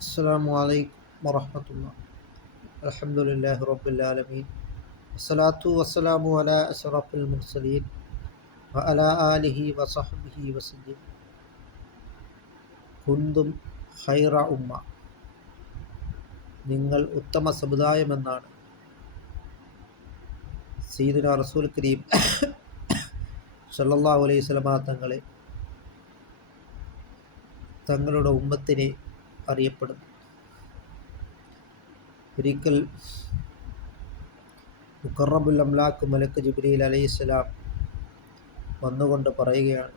അസ്സലാമു അലൈക്കും വറഹ്മത്തുള്ളാഹി. അൽഹംദുലില്ലാഹി റബ്ബിൽ ആലമീൻ. വസ്സലാത്തു വസ്സലാമു അലാ അശ്റഫിൽ മുർസലീൻ വഅലാ ആലിഹി വസഹ്ബിഹി വസല്ലം. കുന്തും ഖൈറ ഉമ്മ, നിങ്ങൾ ഉത്തമ സമുദായമെന്നാണ് സയ്യിദുനാ റസൂൽ കരീം സല്ലല്ലാഹു അലൈഹി വസല്ലമ തങ്ങളുടെ ഉമ്മത്തിനെ അറിയപ്പെടുന്നു. ഒരിക്കൽ മുഖറബുൽ അംലാക്ക് മലക്ക് ജിബ്രീൽ അലൈഹിസ്സലാം വന്നുകൊണ്ട് പറയുകയാണ്,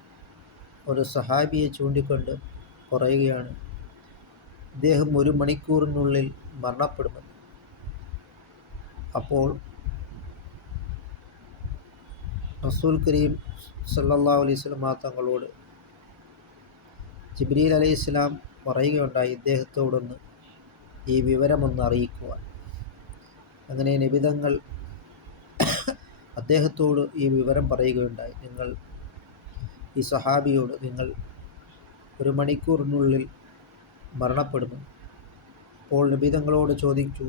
ഒരു സഹാബിയെ ചൂണ്ടിക്കൊണ്ട് പറയുകയാണ്, അദ്ദേഹം 1 മണിക്കൂറിനുള്ളിൽ മരണപ്പെടുമെന്ന്. അപ്പോൾ റസൂൽ കരീം സല്ലല്ലാഹു അലൈഹി വസല്ലം തങ്ങളോട് ജിബ്രീൽ അലൈഹിസ്സലാം പറയുകയുണ്ടായി, ഇദ്ദേഹത്തോടൊന്ന് ഈ വിവരമൊന്ന് അറിയിക്കുവാൻ. അങ്ങനെ നബിതങ്ങൾ അദ്ദേഹത്തോട് ഈ വിവരം പറയുകയുണ്ടായി, നിങ്ങൾ ഈ സഹാബിയോട് നിങ്ങൾ 1 മണിക്കൂറിനുള്ളിൽ മരണപ്പെടുമെന്ന്. അപ്പോൾ നബിതങ്ങളോട് ചോദിച്ചു,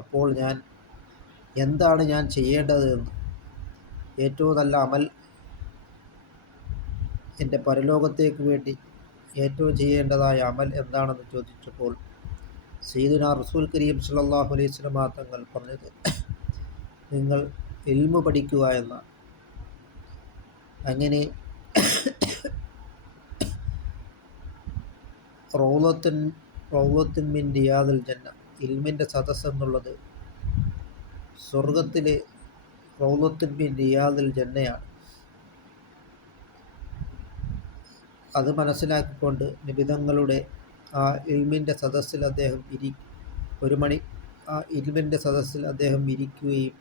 അപ്പോൾ എന്താണ് ഞാൻ ചെയ്യേണ്ടത് എന്ന്, ഏറ്റവും നല്ല അമൽ എൻ്റെ പരലോകത്തേക്ക് വേണ്ടി ഏറ്റവും ചെയ്യേണ്ടതായ അമൽ എന്താണെന്ന് ചോദിച്ചപ്പോൾ സയ്യിദുനാ റസൂൽ കരീം സല്ലല്ലാഹു അലൈഹി വസല്ലം തങ്ങൾ പറഞ്ഞത്, നിങ്ങൾ ഇൽമു പഠിക്കുക എന്നാണ്. അങ്ങനെ റൗളത്തുൻ മിൻ റിയാദിൽ ജന്ന, ഇൽമിൻ്റെ സദസ്സ് എന്നുള്ളത് സ്വർഗത്തിലെ റൗളത്തുൻ മിൻ റിയാദിൽ ജന്നയാണ്. അത് മനസ്സിലാക്കിക്കൊണ്ട് നിബിധങ്ങളുടെ ആ ഇൽമിൻ്റെ സദസ്സിൽ അദ്ദേഹം ആ ഇൽമിൻ്റെ സദസ്സിൽ അദ്ദേഹം ഇരിക്കുകയും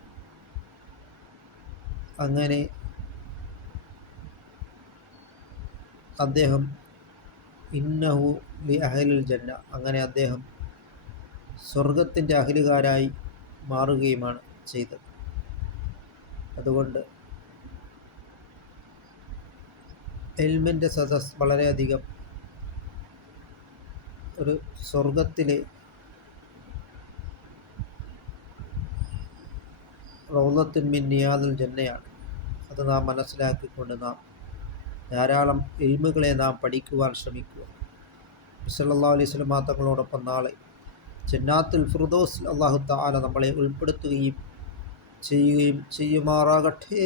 അങ്ങനെ അദ്ദേഹം ഇന്നഹു ലി അഹ്ലിൽ ജന്ന, അങ്ങനെ അദ്ദേഹം സ്വർഗത്തിൻ്റെ അഹ്ലുകാരായി മാറുകയുമാണ് ചെയ്തത്. അതുകൊണ്ട് ഇൽമിൻ്റെ സദസ് വളരെയധികം ഒരു സ്വർഗത്തിലെ റൗളത്തുൻ മിൻ റിയാദിൽ ജന്നയാണ്. അത് നാം മനസ്സിലാക്കിക്കൊണ്ട് നാം ധാരാളം ഇൽമുകളെ നാം പഠിക്കുവാൻ ശ്രമിക്കുക. സല്ലല്ലാഹു അലൈഹി വസല്ലം തങ്ങളോടൊപ്പം നാളെ ജന്നാത്തുൽ ഫിർദൗസിൽ അല്ലാഹു തആല നമ്മളെ ഉൾപ്പെടുത്തുകയും ചെയ്യുമാറാകട്ടെ.